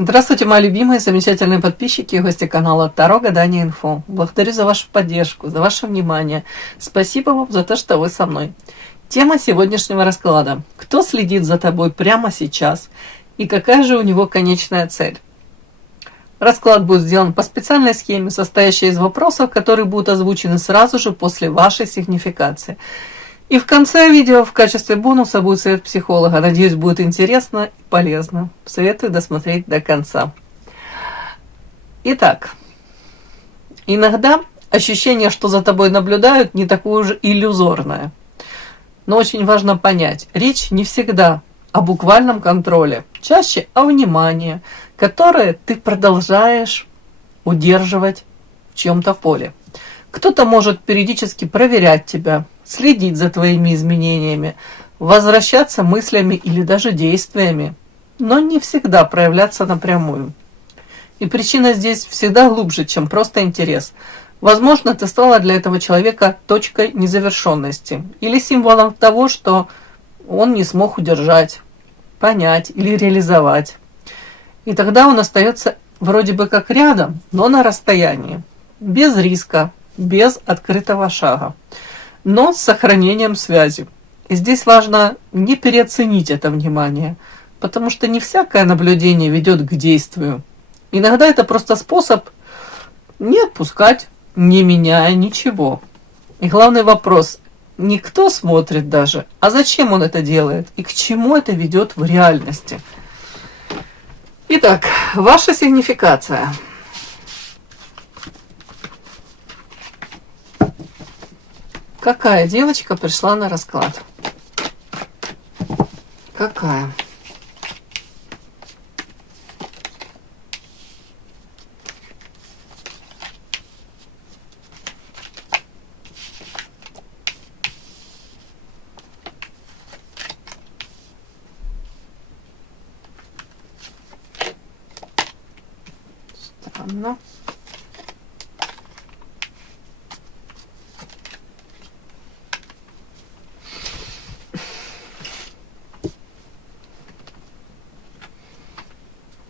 Здравствуйте, мои любимые, замечательные подписчики и гости канала Таро Гадание Инфо. Благодарю за вашу поддержку, за ваше внимание. Спасибо вам за то, что вы со мной. Тема сегодняшнего расклада. Кто следит за тобой прямо сейчас и какая же у него конечная цель? Расклад будет сделан по специальной схеме, состоящей из вопросов, которые будут озвучены сразу же после вашей сигнификации. И в конце видео в качестве бонуса будет совет психолога. Надеюсь, будет интересно и полезно. Советую досмотреть до конца. Итак, иногда ощущение, что за тобой наблюдают, не такое уж иллюзорное. Но очень важно понять, речь не всегда о буквальном контроле, чаще о внимании, которое ты продолжаешь удерживать в чьем-то поле. Кто-то может периодически проверять тебя, следить за твоими изменениями, возвращаться мыслями или даже действиями, но не всегда проявляться напрямую. И причина здесь всегда глубже, чем просто интерес. Возможно, ты стала для этого человека точкой незавершенности или символом того, что он не смог удержать, понять или реализовать. И тогда он остается вроде бы как рядом, но на расстоянии, без риска, без открытого шага, но с сохранением связи. И здесь важно не переоценить это внимание, потому что не всякое наблюдение ведет к действию. Иногда это просто способ не отпускать, не меняя ничего. И главный вопрос не кто смотрит даже, а зачем он это делает и к чему это ведет в реальности. Итак, ваша сигнификация. Какая девочка пришла на расклад? Какая? Странно.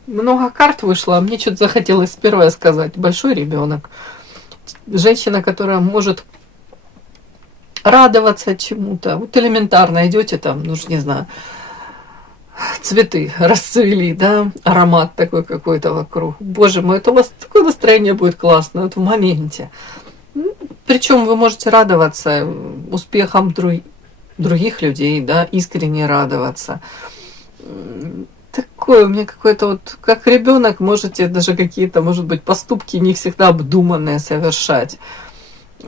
Много карт вышло, а мне что-то захотелось первое сказать. Большой ребенок. Женщина, которая может радоваться чему-то. Вот элементарно идете там, ну не знаю, цветы расцвели, да, аромат такой какой-то вокруг. Боже мой, это у вас такое настроение будет классное, вот в моменте. Причем вы можете радоваться успехам других людей, да, искренне радоваться. Такое у меня какое-то вот, как ребенок, можете даже какие-то, может быть, поступки не всегда обдуманные совершать.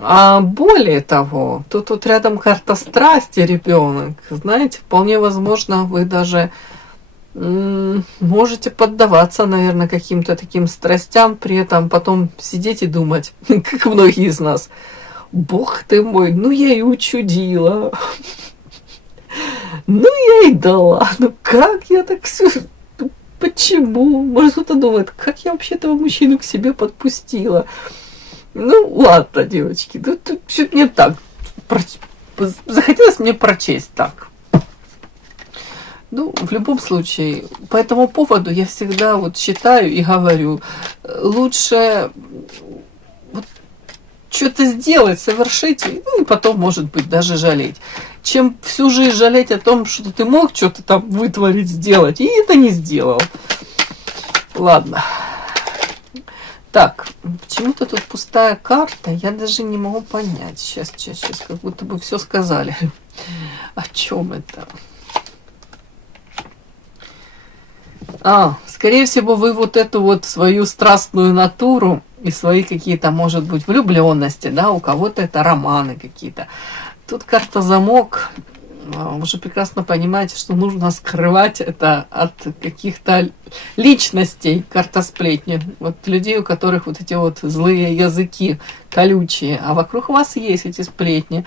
А более того, тут вот рядом карта страсти ребенок. Знаете, вполне возможно, вы даже можете поддаваться, наверное, каким-то таким страстям, при этом потом сидеть и думать, как многие из нас, бог ты мой, ну я и учудила. Ну я и дала, ну как я так все, почему? Может кто-то думает, как я вообще этого мужчину к себе подпустила? Ну ладно, девочки, ну тут что-то мне так, захотелось мне прочесть так. Ну, в любом случае, по этому поводу я всегда вот считаю и говорю, лучше вот что-то сделать, совершить, ну и потом, может быть, даже жалеть, чем всю жизнь жалеть о том, что ты мог что-то там вытворить, сделать, и это не сделал. Ладно. Так, почему-то тут пустая карта, я даже не могу понять. Сейчас, как будто бы все сказали. О чем это? Скорее всего, вы вот эту вот свою страстную натуру и свои какие-то, может быть, влюбленности, да, у кого-то это романы какие-то. Тут карта замок. Вы же прекрасно понимаете, что нужно скрывать это от каких-то личностей, карта сплетни. Вот людей, у которых вот эти вот злые языки, колючие, а вокруг вас есть эти сплетни.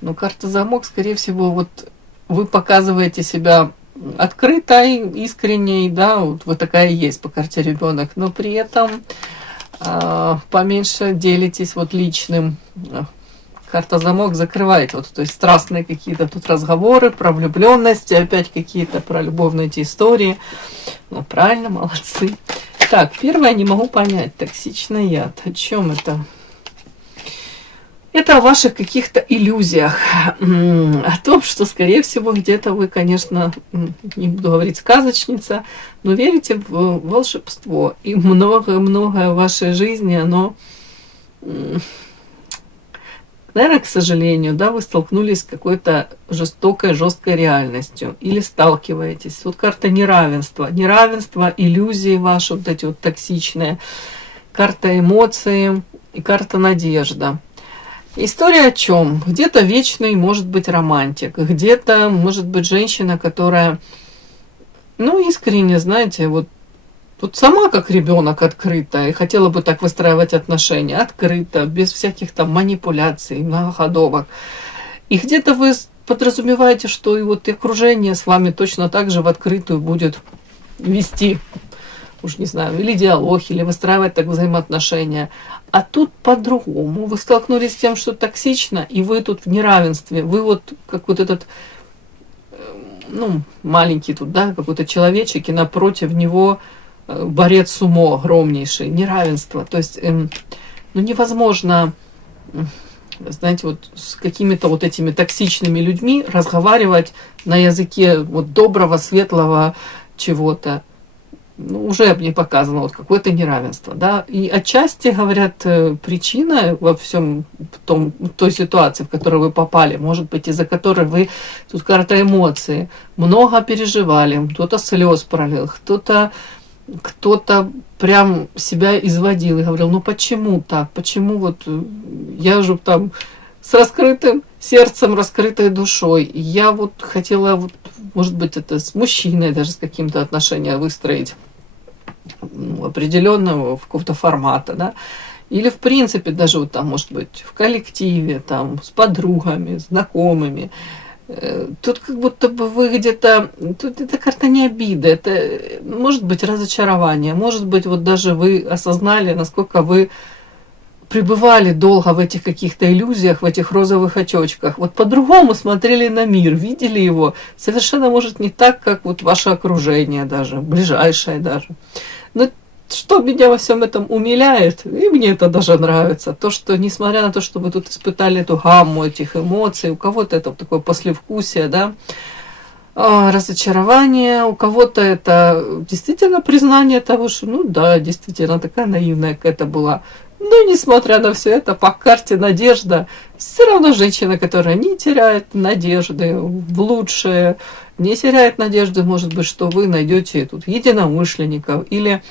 Но карта замок, скорее всего, вот вы показываете себя открытой, искренней, да, вот вы такая есть по карте ребенок, но при этом поменьше делитесь вот личным Карта замок закрывает. Вот, то есть страстные какие-то тут разговоры про влюбленность, опять какие-то про любовные эти истории. Ну, правильно, молодцы. Так, первое, не могу понять. Токсичный яд. О чем это? Это о ваших каких-то иллюзиях. О том, что, скорее всего, где-то вы, конечно, не буду говорить сказочница, но верите в волшебство. И многое-многое в вашей жизни, оно... Наверное, к сожалению, да, вы столкнулись с какой-то жесткой реальностью или сталкиваетесь. Вот карта неравенства. Неравенство, иллюзии ваши, вот эти вот токсичные. Карта эмоции и карта надежда. История о чем? Где-то вечный может быть романтик, где-то может быть женщина, которая, ну, искренне, знаете, вот сама как ребенок открыта и хотела бы так выстраивать отношения, открыто, без всяких там манипуляций, многоходовок. И где-то вы подразумеваете, что и вот окружение с вами точно так же в открытую будет вести, уж не знаю, или диалог, или выстраивать так взаимоотношения. А тут по-другому. Вы столкнулись с тем, что токсично, и вы тут в неравенстве. Вы вот как вот этот, ну, маленький тут, да, какой-то человечек, и напротив него борец сумо огромнейший, неравенство. То есть, ну, невозможно, знаете, вот с какими-то вот этими токсичными людьми разговаривать на языке вот доброго, светлого чего-то. Ну, уже мне показано вот какое-то неравенство, да. И отчасти, говорят, причина во всем той ситуации, в которую вы попали, может быть, из-за которой вы, тут карта эмоций, много переживали, кто-то слез пролил, кто-то прям себя изводил и говорил, ну почему так, почему вот я же там с раскрытым сердцем, раскрытой душой, я вот хотела, вот, может быть, это с мужчиной даже с каким-то отношением выстроить, ну, определенного какого-то формата, да, или в принципе даже вот там, может быть, в коллективе, там, с подругами, знакомыми. Тут как будто бы вы где-то... Тут это карта не обида, это может быть разочарование, может быть вот даже вы осознали, насколько вы пребывали долго в этих каких-то иллюзиях, в этих розовых очочках. Вот по-другому смотрели на мир, видели его совершенно, может, не так, как вот ваше окружение даже, ближайшее даже. Но что меня во всем этом умиляет, и мне это даже нравится, то, что несмотря на то, что вы тут испытали эту гамму этих эмоций, у кого-то это такое послевкусие, да, разочарование, у кого-то это действительно признание того, что, ну да, действительно, такая наивная какая-то была. Но несмотря на все это, по карте надежда, все равно женщина, которая не теряет надежды в лучшее, не теряет надежды, может быть, что вы найдете тут единомышленников, или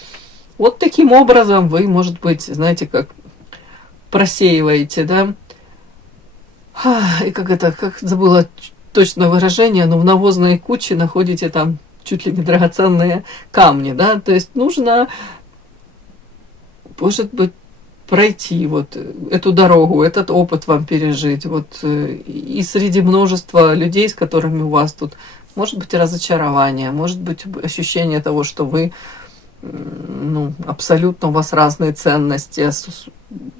вот таким образом вы, может быть, знаете, как просеиваете, да, и как забыла точное выражение, но в навозной куче находите там чуть ли не драгоценные камни, да, то есть нужно, может быть, пройти вот эту дорогу, этот опыт вам пережить, вот, и среди множества людей, с которыми у вас тут, может быть, разочарование, может быть, ощущение того, что вы, ну, абсолютно у вас разные ценности,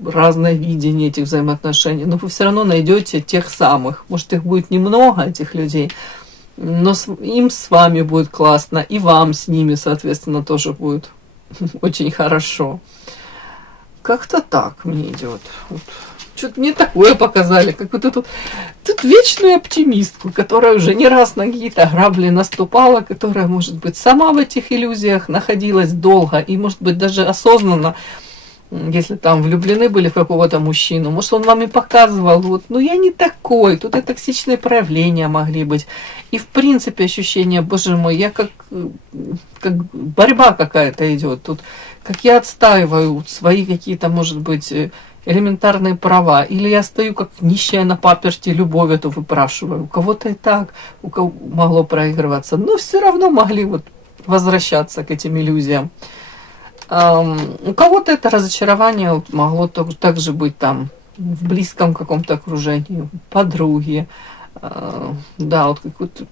разное видение этих взаимоотношений, но вы все равно найдете тех самых, может, их будет немного, этих людей, но им с вами будет классно, и вам с ними, соответственно, тоже будет очень хорошо. Как-то так мне идет. Вот. Что-то мне такое показали, как вот эту тут вечную оптимистку, которая уже не раз на какие-то грабли наступала, которая, может быть, сама в этих иллюзиях находилась долго и, может быть, даже осознанно, если там влюблены были в какого-то мужчину, может, он вам и показывал, вот, ну я не такой, тут и токсичные проявления могли быть. И, в принципе, ощущение, боже мой, я как борьба какая-то идет тут, как я отстаиваю свои какие-то, может быть, элементарные права, или я стою как нищая на паперти, любовь эту выпрашиваю. У кого-то и так, у кого могло проигрываться, но все равно могли вот возвращаться к этим иллюзиям. У кого-то это разочарование могло также быть там в близком каком-то окружении, подруги. Да, вот какой-то,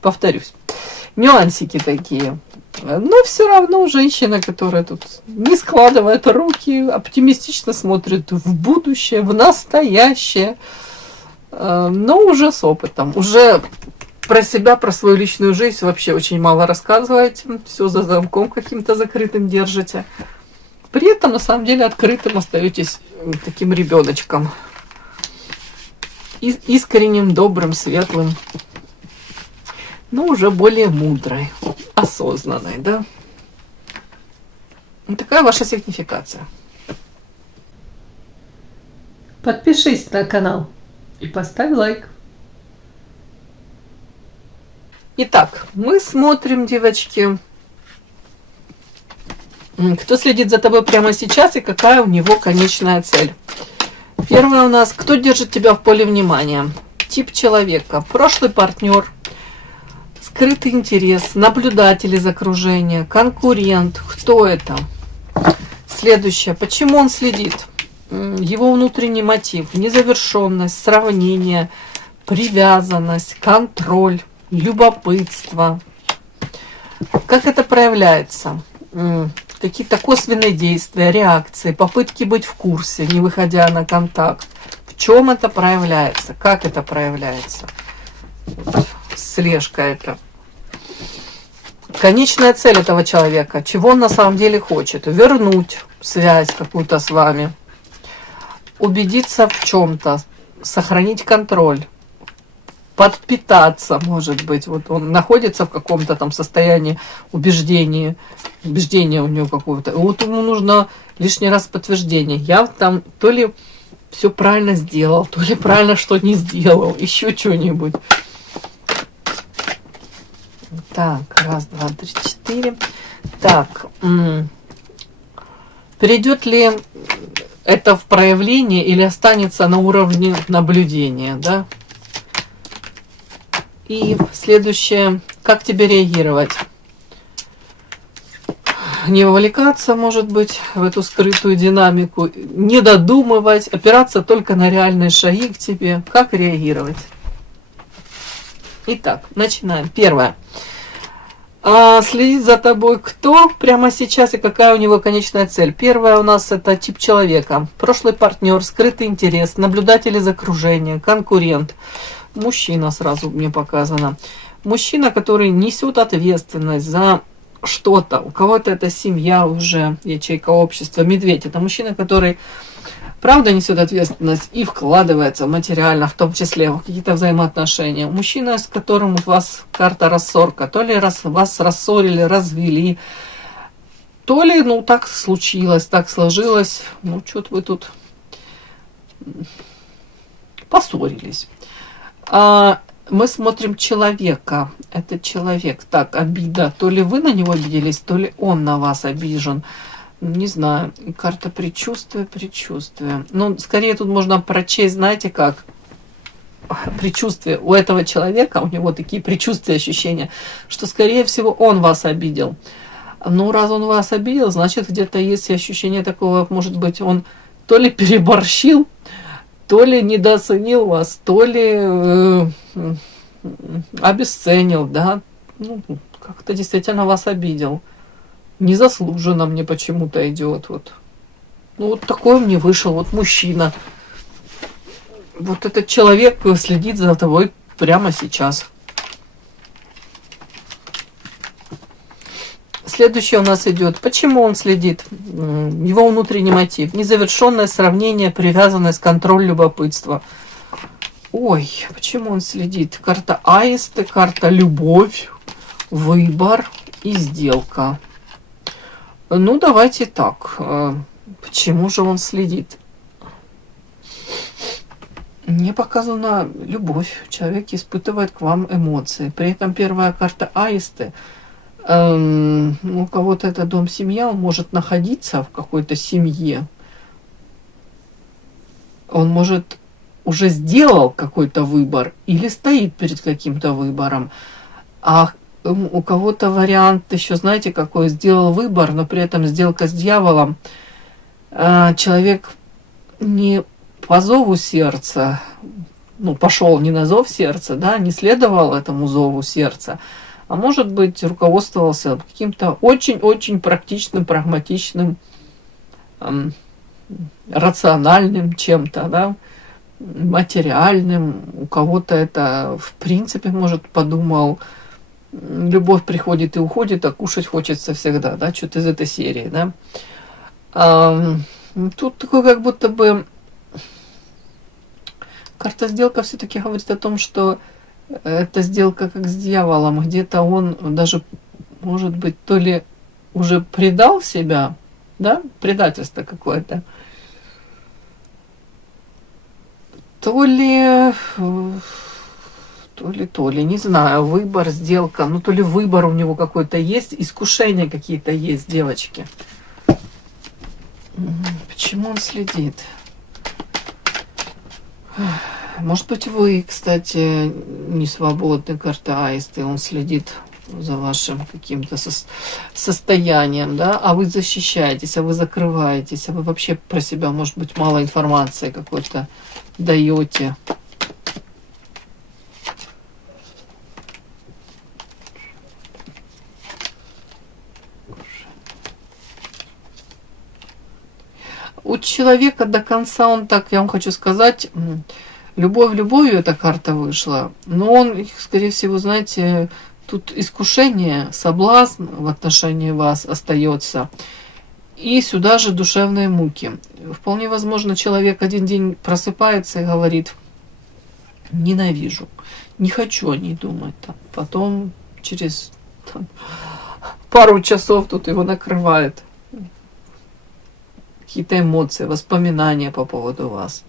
повторюсь, нюансики такие. Но все равно женщина, которая тут не складывает руки, оптимистично смотрит в будущее, в настоящее, но уже с опытом, уже про себя, про свою личную жизнь вообще очень мало рассказываете, все за замком каким-то закрытым держите. При этом, на самом деле, открытым остаетесь таким ребеночком. Искренним, добрым, светлым, но уже более мудрой, осознанной, да? Вот такая ваша сигнификация. Подпишись на канал и поставь лайк. Итак, мы смотрим, девочки, кто следит за тобой прямо сейчас и какая у него конечная цель. Первое у нас, кто держит тебя в поле внимания? Тип человека, прошлый партнер, скрытый интерес, наблюдатель из окружения, конкурент. Кто это? Следующее, почему он следит? Его внутренний мотив, незавершенность, сравнение, привязанность, контроль, любопытство. Как это проявляется? Какие-то косвенные действия, реакции, попытки быть в курсе, не выходя на контакт. В чем это проявляется? Как это проявляется? Вот, слежка это. Конечная цель этого человека, чего он на самом деле хочет? Вернуть связь какую-то с вами, убедиться в чем-то, сохранить контроль, подпитаться, может быть. Вот он находится в каком-то там состоянии убеждения у него какого-то. Вот ему нужно лишний раз подтверждение. Я там то ли все правильно сделал, то ли правильно что не сделал, еще что-нибудь. Так, раз, два, три, четыре. Так, перейдет ли это в проявление или останется на уровне наблюдения, да? И следующее, как тебе реагировать? Не вовлекаться, может быть, в эту скрытую динамику, не додумывать, опираться только на реальные шаги к тебе. Как реагировать? Итак, начинаем. Первое. Следить за тобой кто прямо сейчас и какая у него конечная цель. Первое у нас это тип человека. Прошлый партнер, скрытый интерес, наблюдатель из окружения, конкурент. Мужчина сразу мне показано. Мужчина, который несет ответственность за что-то. У кого-то это семья уже, ячейка общества. Медведь. Это мужчина, который правда несет ответственность и вкладывается материально, в том числе в какие-то взаимоотношения. Мужчина, с которым у вас карта рассорка. То ли вас рассорили, развели, то ли, ну, так случилось, так сложилось. Ну, что-то вы тут поссорились. Мы смотрим человека. Это человек. Так, обида. То ли вы на него обиделись, то ли он на вас обижен. Не знаю. Карта предчувствия. Ну, скорее тут можно прочесть, знаете как? Предчувствие у этого человека, у него такие предчувствия, ощущения, что, скорее всего, он вас обидел. Ну, раз он вас обидел, значит, где-то есть ощущение такого, может быть, он то ли переборщил, то ли недооценил вас, то ли обесценил, да, ну, как-то действительно вас обидел. Незаслуженно мне почему-то идет. Вот. Ну, вот такой мне вышел, вот мужчина. Вот этот человек следит за тобой прямо сейчас. Следующее у нас идет. Почему он следит? Его внутренний мотив. Незавершенное сравнение, привязанность, контроль, любопытство. Ой, почему он следит? Карта аисты, карта любовь, выбор и сделка. Ну, давайте так. Почему же он следит? Мне показана любовь. Человек испытывает к вам эмоции. При этом первая карта аисты. У кого-то это дом-семья, он может находиться в какой-то семье. Он может уже сделал какой-то выбор или стоит перед каким-то выбором. А у кого-то вариант еще, знаете, какой? Сделал выбор, но при этом сделка с дьяволом. Человек не по зову сердца, ну, пошел не на зов сердца, да, не следовал этому зову сердца, а может быть, руководствовался каким-то очень-очень практичным, прагматичным, рациональным чем-то, да, материальным. У кого-то это, в принципе, может, подумал, любовь приходит и уходит, а кушать хочется всегда, да, что-то из этой серии, да. Тут такой как будто бы карта сделка все-таки говорит о том, что эта сделка как с дьяволом, где-то он даже, может быть, то ли уже предал себя, да, предательство какое-то, то ли, не знаю, выбор, сделка, ну то ли выбор у него какой-то есть, искушения какие-то есть, девочки. Почему он следит? Может быть, вы, кстати, не свободны, карта Аист, и он следит за вашим каким-то состоянием, да, а вы защищаетесь, а вы закрываетесь, а вы вообще про себя, может быть, мало информации какой-то даете. У человека до конца он так, я вам хочу сказать, любовь любовью эта карта вышла, но он, скорее всего, знаете, тут искушение, соблазн в отношении вас остается, и сюда же душевные муки. Вполне возможно, человек один день просыпается и говорит: ненавижу, не хочу о ней думать. Потом через пару часов тут его накрывает какие-то эмоции, воспоминания по поводу вас.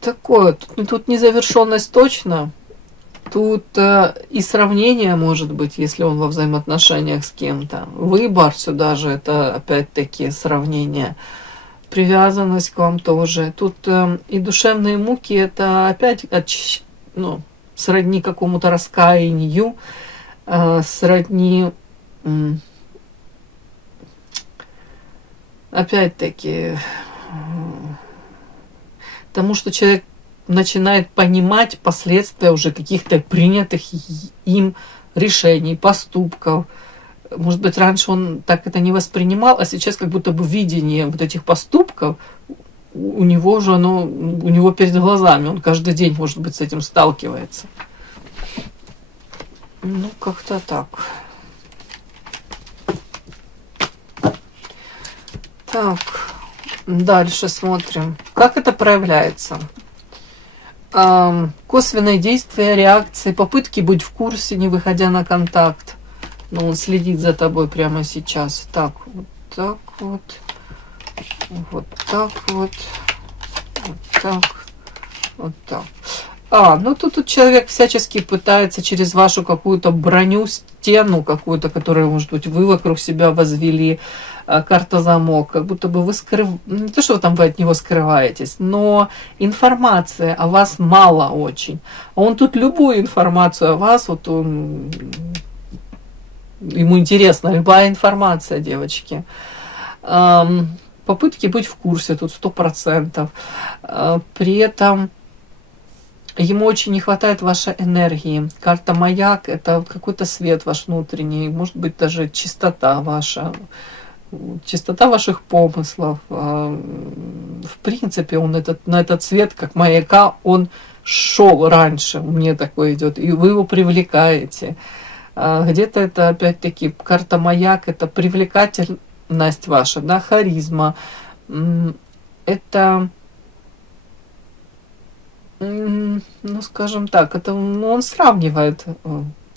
Такое, тут незавершенность точно. Тут и сравнение может быть, если он во взаимоотношениях с кем-то. Выбор сюда же, это опять-таки сравнение. Привязанность к вам тоже. Тут и душевные муки, это опять сродни какому-то раскаянию, сродни... Опять-таки, потому что человек начинает понимать последствия уже каких-то принятых им решений, поступков. Может быть, раньше он так это не воспринимал, а сейчас как будто бы видение вот этих поступков у него же, у него перед глазами, он каждый день, может быть, с этим сталкивается. Ну, как-то так. Так, дальше смотрим. Как это проявляется? Косвенные действия, реакции, попытки быть в курсе, не выходя на контакт. Но он следит за тобой прямо сейчас. Так, вот так вот. Вот так вот. Вот так. Вот так. Ну тут человек всячески пытается через вашу какую-то броню, стену какую-то, которую, может быть, вы вокруг себя возвели, карта замок, как будто бы вы не то, что вы от него скрываетесь, но информация о вас мало очень. А он тут любую информацию о вас, вот он, ему интересна любая информация, девочки. Попытки быть в курсе тут 100%. При этом ему очень не хватает вашей энергии. Карта маяк — это какой-то свет ваш внутренний, может быть, даже чистота ваша, чистота ваших помыслов. В принципе, он на этот свет, как маяка, он шел раньше, мне такое идет, и вы его привлекаете. Где-то это, опять-таки, карта маяк — это привлекательность ваша, да, харизма. Это... скажем так, это он сравнивает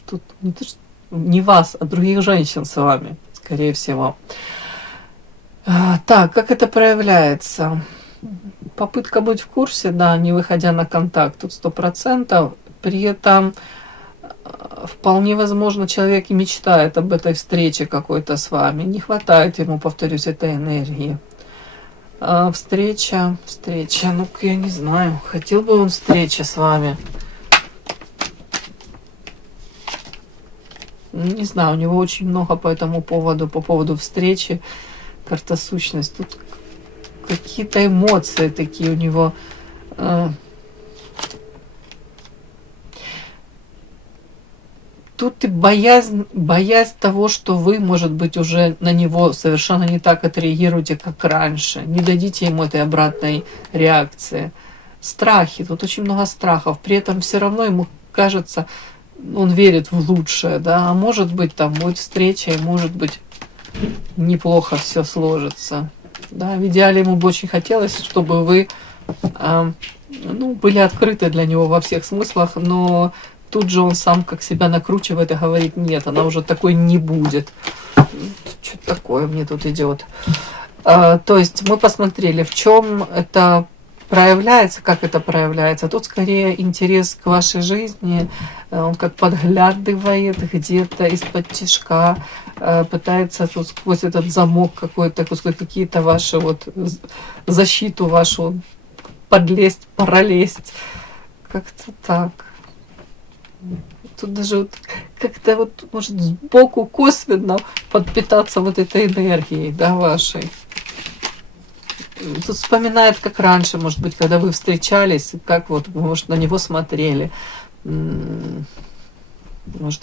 тут не вас, а других женщин с вами, скорее всего. Так, как это проявляется? Попытка быть в курсе, да, не выходя на контакт, тут 100%. При этом вполне возможно, человек и мечтает об этой встрече какой-то с вами. Не хватает ему, повторюсь, этой энергии. Встреча, ну-ка, я не знаю, хотел бы он встречи с вами. Не знаю, у него очень много по этому поводу, по поводу встречи, карта сущность. Тут какие-то эмоции такие у него. Тут и боязнь того, что вы, может быть, уже на него совершенно не так отреагируете, как раньше. Не дадите ему этой обратной реакции. Страхи, тут очень много страхов. При этом все равно ему кажется, он верит в лучшее, да, а может быть, там будет встреча, и может быть, неплохо все сложится. Да, в идеале ему бы очень хотелось, чтобы вы были открыты для него во всех смыслах, но тут же он сам как себя накручивает и говорит, нет, она уже такой не будет. Что такое мне тут идет? То есть мы посмотрели, в чем это проявляется, как это проявляется. Тут скорее интерес к вашей жизни, он как подглядывает где-то из-под тишка, пытается тут сквозь этот замок какой-то, сквозь какие-то ваши вот защиту вашу подлезть, пролезть. Как-то так. Тут даже вот как-то вот может сбоку косвенно подпитаться вот этой энергией, да, вашей. Тут вспоминает, как раньше, может быть, когда вы встречались, как вот, может, на него смотрели, может,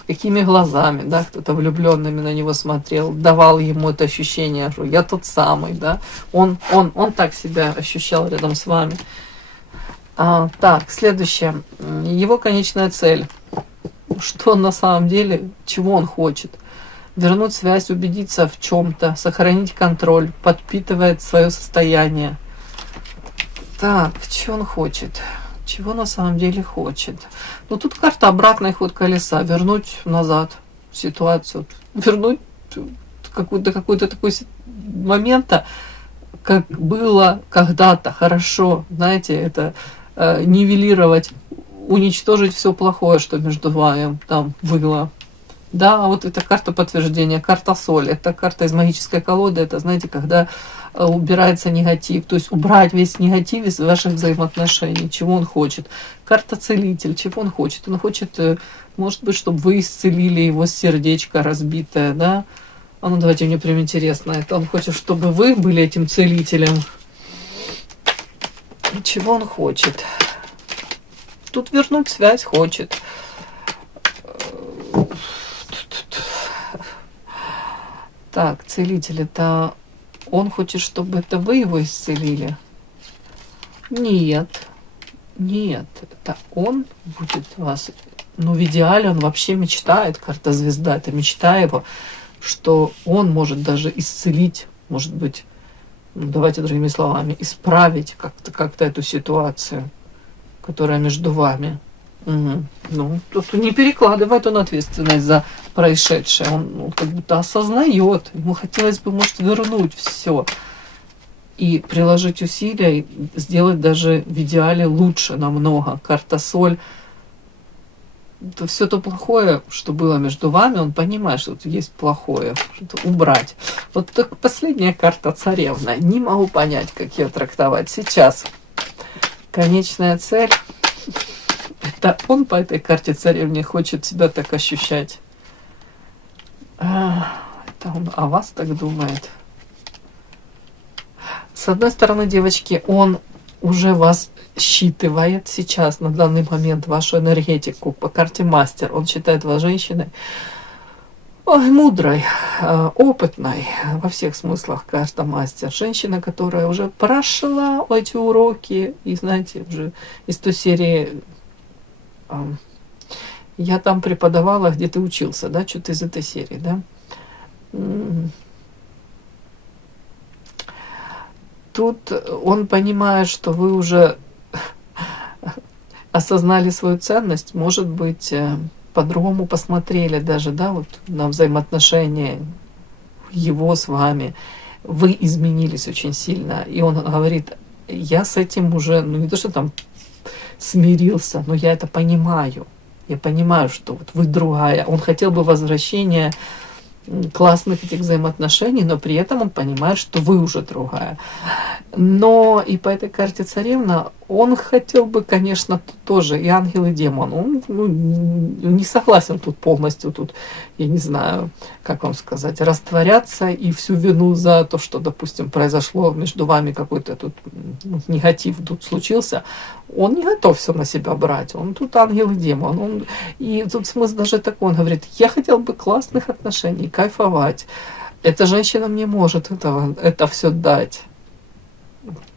какими глазами, да, кто-то влюбленными на него смотрел, давал ему это ощущение, что я тот самый, да, он так себя ощущал рядом с вами. Так, следующее. Его конечная цель. Что он на самом деле, чего он хочет? Вернуть связь, убедиться в чем-то, сохранить контроль, подпитывает свое состояние. Так, что он хочет? Чего на самом деле хочет? Ну, тут карта обратный ход колеса. Вернуть назад ситуацию. Вернуть какой-то такой момента, как было когда-то. Хорошо, знаете, это нивелировать, уничтожить все плохое, что между вами там было. Да, вот эта карта подтверждения, карта соль, это карта из магической колоды, это, знаете, когда убирается негатив, то есть убрать весь негатив из ваших взаимоотношений, чего он хочет. Карта целитель, чего он хочет? Он хочет, может быть, чтобы вы исцелили его сердечко разбитое, да? А ну давайте, мне прям интересно, это он хочет, чтобы вы были этим целителем. Чего он хочет? Тут вернуть связь хочет. Так, целитель, это он хочет, чтобы это вы его исцелили? Нет, это он будет вас. Ну, в идеале он вообще мечтает, карта звезда, это мечта его, что он может даже исцелить, может быть, давайте другими словами, исправить как-то эту ситуацию, которая между вами. Угу. Ну, тут не перекладывает он ответственность за происшедшее. Он как будто осознает. Ему хотелось бы, может, вернуть все и приложить усилия, и сделать даже в идеале лучше намного. Карта соль. Это все то плохое, что было между вами, он понимает, что тут есть плохое, что-то убрать. Вот только последняя карта царевна. Не могу понять, как ее трактовать сейчас. Конечная цель. Это он по этой карте царевне хочет себя так ощущать. Это он о вас так думает. С одной стороны, девочки, он уже вас считывает сейчас, на данный момент, вашу энергетику по карте мастер. Он считает вас женщиной мудрой, опытной, во всех смыслах карта мастер. Женщина, которая уже прошла эти уроки, и, знаете, уже из той серии я там преподавала, где ты учился, да, что-то из этой серии, да. Тут он понимает, что вы уже осознали свою ценность, может быть, по-другому посмотрели даже, да, вот на взаимоотношения его с вами. Вы изменились очень сильно. И он говорит, я с этим уже, ну не то, что там смирился, но я это понимаю. Я понимаю, что вот вы другая. Он хотел бы возвращения классных этих взаимоотношений, но при этом он понимает, что вы уже другая. Но и по этой карте царевна Он хотел бы, конечно, тоже и ангел, и демон. Он не согласен тут полностью, тут, я не знаю, как вам сказать, растворяться и всю вину за то, что, допустим, произошло между вами какой-то тут негатив тут случился. Он не готов все на себя брать. Он тут ангел и демон. И тут смысл даже такой, он говорит, я хотел бы классных отношений, кайфовать. Эта женщина мне может это все дать.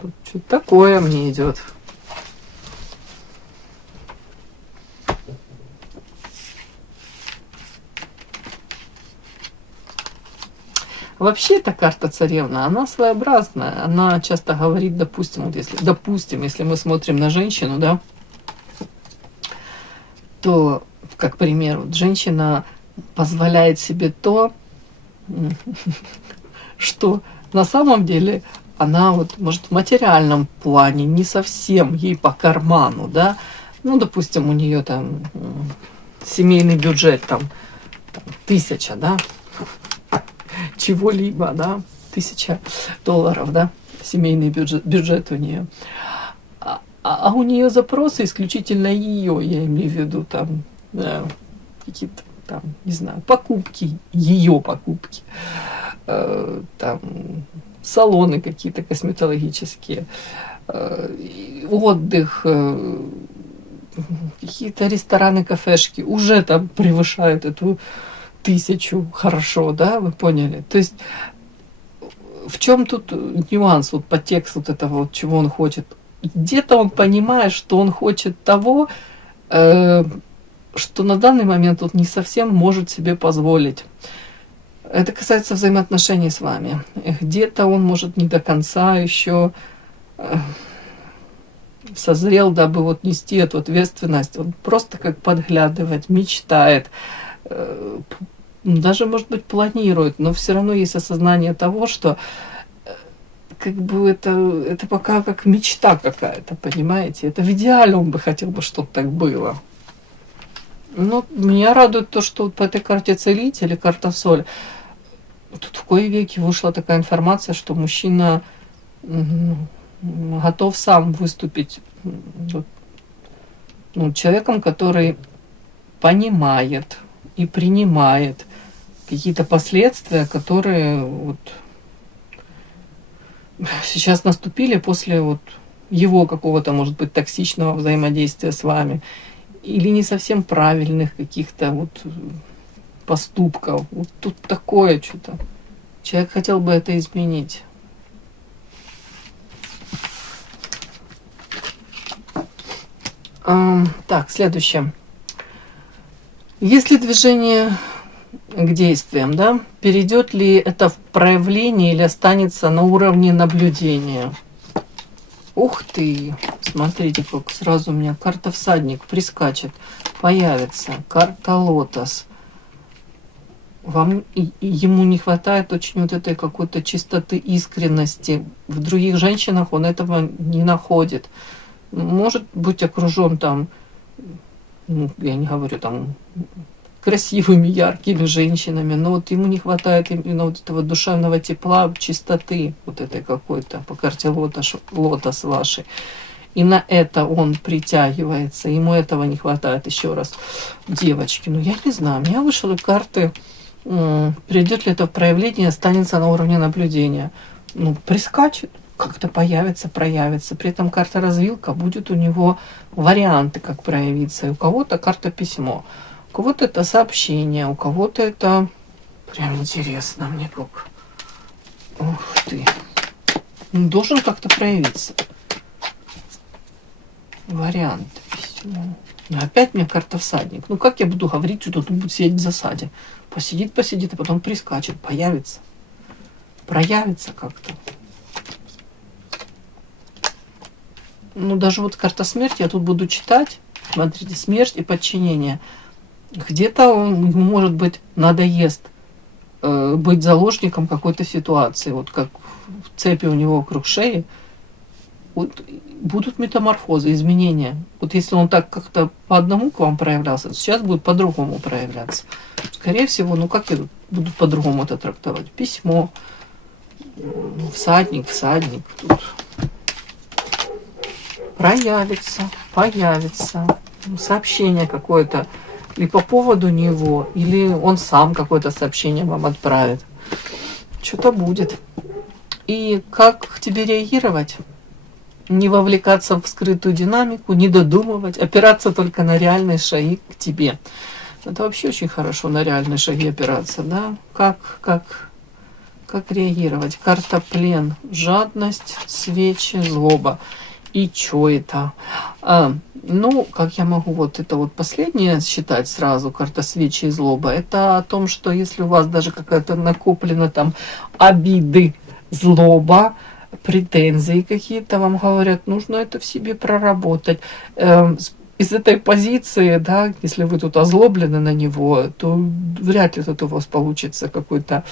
Тут что-то такое мне идет. Вообще эта карта царевна, она своеобразная. Она часто говорит, допустим, вот если мы смотрим на женщину, да, то, как пример, вот женщина позволяет себе то, что на самом деле она вот, может, в материальном плане не совсем ей по карману, да, ну, допустим, у нее там семейный бюджет там 1000, да, чего-либо, да, $1000, да, семейный бюджет у нее. А у нее запросы исключительно ее, я имею в виду, там, какие-то там, не знаю, покупки, ее покупки, там, салоны какие-то косметологические, отдых, какие-то рестораны, кафешки уже там превышают эту 1000, хорошо, да, вы поняли? То есть в чем тут нюанс, вот подтекст вот этого, вот, чего он хочет? Где-то он понимает, что он хочет того, что на данный момент он не совсем может себе позволить. Это касается взаимоотношений с вами. Где-то он, может, не до конца еще созрел, дабы вот нести эту ответственность. Он просто как подглядывать, мечтает, даже, может быть, планирует, но все равно есть осознание того, что как бы это пока как мечта какая-то, понимаете? Это в идеале он бы хотел бы, чтобы так было. Но меня радует то, что вот по этой карте целитель, карта соль, тут в кои веки вышла такая информация, что мужчина готов сам выступить человеком, который понимает и принимает какие-то последствия, которые вот сейчас наступили после вот его какого-то, может быть, токсичного взаимодействия с вами или не совсем правильных каких-то вот поступков. Вот тут такое что-то. Человек хотел бы это изменить. Так, следующее. Есть ли движение к действиям, да? Перейдет ли это в проявление или останется на уровне наблюдения? Ух ты! Смотрите, как сразу у меня карта всадник прискачет, появится. Карта лотос. Ему не хватает очень вот этой какой-то чистоты, искренности. В других женщинах он этого не находит. Может быть окружен там, я не говорю там красивыми, яркими женщинами, но вот ему не хватает именно вот этого душевного тепла, чистоты вот этой какой-то по карте лотос вашей. И на это он притягивается, ему этого не хватает. Еще раз, девочки, я не знаю, у меня вышли карты, придет ли это в проявление, останется на уровне наблюдения. Прискачет, как-то появится, проявится. При этом карта развилка, будет у него варианты, как проявиться. И у кого-то карта письмо, у кого-то это сообщение, у кого-то это прям интересно мне как. Ух ты. Должен как-то проявиться. Варианты письмо. Опять мне карта всадник. Как я буду говорить, что тут он будет сидеть в засаде? Посидит, а потом прискачет, появится. Проявится как-то. Даже вот карта смерти, я тут буду читать. Смотрите, смерть и подчинение. Где-то ему, может быть, надоест быть заложником какой-то ситуации. Вот как в цепи у него вокруг шеи. Вот будут метаморфозы, изменения. Вот если он так как-то по одному к вам проявлялся, то сейчас будет по-другому проявляться. Скорее всего, как я буду по-другому это трактовать? Письмо, всадник тут. проявится, появится сообщение какое-то или по поводу него, или он сам какое-то сообщение вам отправит. Что-то будет. И как к тебе реагировать? Не вовлекаться в скрытую динамику, не додумывать, опираться только на реальные шаги к тебе. Это вообще очень хорошо, на реальные шаги опираться, да? Как реагировать? Карта плен, жадность, свечи, злоба. И что это? Ну, как я могу вот это вот последнее считать сразу, карта свечи и злоба, это о том, что если у вас даже какая-то накоплена там обиды, злоба, претензии какие-то, вам говорят, нужно это в себе проработать. Из этой позиции, да, если вы тут озлоблены на него, то вряд ли тут у вас получится какой-то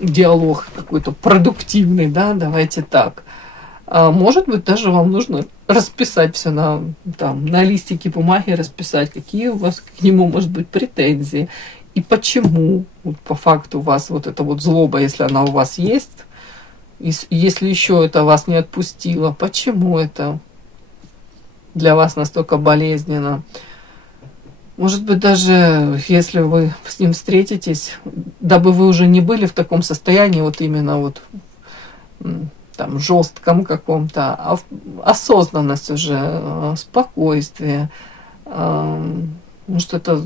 диалог какой-то продуктивный, да, давайте так. Может быть, даже вам нужно расписать все на листике бумаги, расписать, какие у вас к нему, может быть, претензии, и почему, вот, по факту, у вас вот эта вот злоба, если она у вас есть, и если еще это вас не отпустило, почему это для вас настолько болезненно. Может быть, даже если вы с ним встретитесь, дабы вы уже не были в таком состоянии, вот именно вот там жестком каком-то, а осознанность уже, спокойствие. Может, это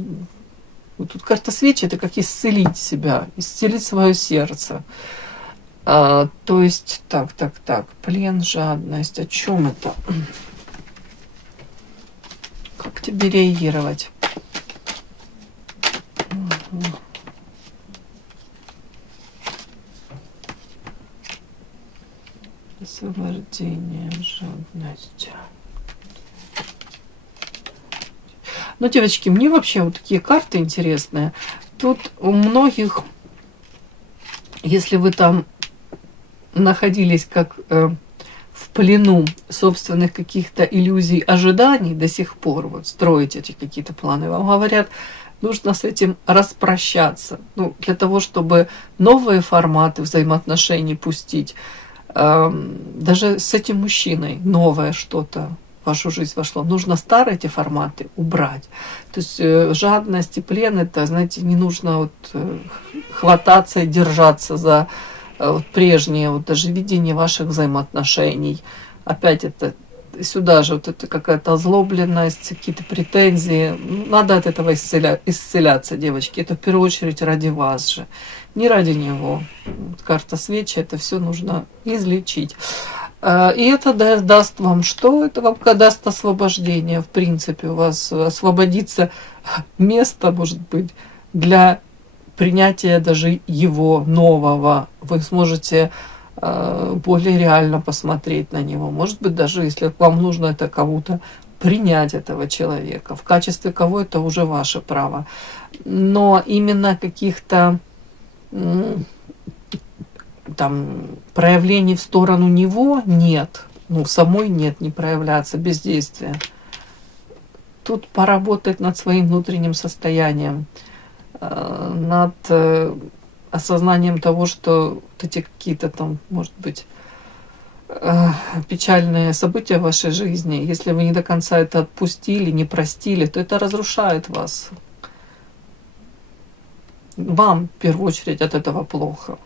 вот тут карта свечи, это как исцелить себя, исцелить свое сердце. То есть, так, плен, жадность, о чем это? Как тебе реагировать? Освобождение, жадность. Ну, девочки, мне вообще вот такие карты интересные. Тут у многих, если вы там находились как в плену собственных каких-то иллюзий, ожиданий до сих пор, вот строите эти какие-то планы, вам говорят, нужно с этим распрощаться. Ну, для того, чтобы новые форматы взаимоотношений пустить, даже с этим мужчиной новое что-то в вашу жизнь вошло, нужно старые эти форматы убрать. То есть жадность и плен, это, знаете, не нужно вот хвататься и держаться за вот прежнее вот даже видение ваших взаимоотношений. Опять это сюда же вот это какая-то озлобленность, какие-то претензии. Надо от этого исцеляться, девочки. Это в первую очередь ради вас же, не ради него. Карта свечи, это все нужно излечить. И это даст вам что? Это вам даст освобождение. В принципе, у вас освободится место, может быть, для принятия даже его нового. Вы сможете более реально посмотреть на него. Может быть, даже если вам нужно это кого-то принять, этого человека. В качестве кого, это уже ваше право. Но именно каких-то там проявлений в сторону него нет. Ну, самой нет, не проявляться, бездействие. Тут поработать над своим внутренним состоянием, над осознанием того, что вот эти какие-то там, может быть, печальные события в вашей жизни, если вы не до конца это отпустили, не простили, то это разрушает вас. Вам, в первую очередь, от этого плохо.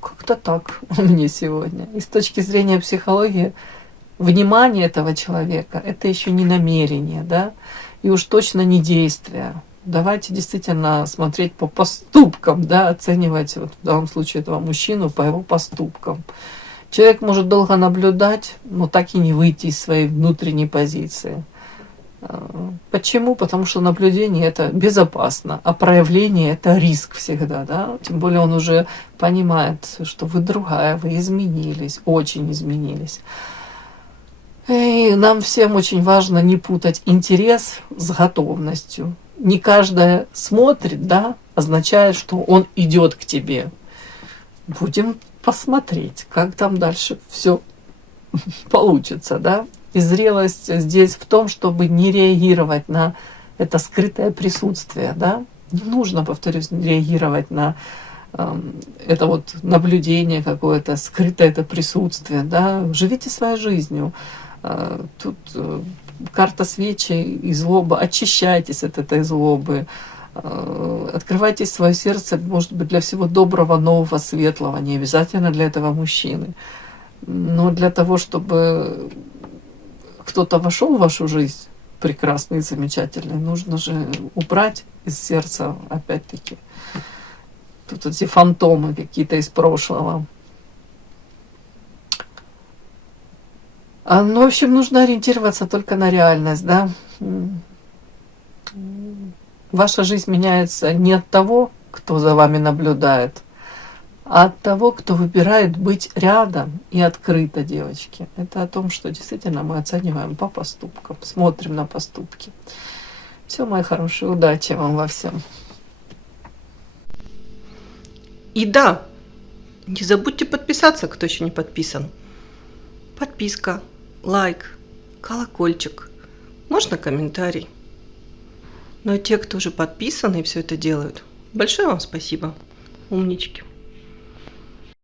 Как-то так мне сегодня. И с точки зрения психологии, внимание этого человека – это еще не намерение, да, и уж точно не действие. Давайте действительно смотреть по поступкам, да, оценивать вот в данном случае этого мужчину по его поступкам. Человек может долго наблюдать, но так и не выйти из своей внутренней позиции. Почему? Потому что наблюдение – это безопасно, а проявление – это риск всегда, да. Тем более он уже понимает, что вы другая, вы изменились, очень изменились. И нам всем очень важно не путать интерес с готовностью. Не каждая смотрит, да, означает, что он идет к тебе. Будем посмотреть, как там дальше все получится, да. И зрелость здесь в том, чтобы не реагировать на это скрытое присутствие, да. Не нужно, повторюсь, реагировать на это вот наблюдение какое-то, скрытое это присутствие, да, живите своей жизнью. Тут карта свечи и злоба, очищайтесь от этой злобы, открывайте свое сердце, может быть, для всего доброго, нового, светлого, не обязательно для этого мужчины, но для того, чтобы кто-то вошел в вашу жизнь, прекрасный и замечательный, нужно же убрать из сердца, опять-таки, тут эти фантомы какие-то из прошлого. Ну, в общем, нужно ориентироваться только на реальность, да. Ваша жизнь меняется не от того, кто за вами наблюдает, а от того, кто выбирает быть рядом и открыто, девочки. Это о том, что действительно мы оцениваем по поступкам, смотрим на поступки. Все, мои хорошие, удачи вам во всем. И да, не забудьте подписаться, кто еще не подписан. Подписка, лайк, колокольчик, можно комментарий. Но те, кто уже подписаны и все это делают, большое вам спасибо, умнички.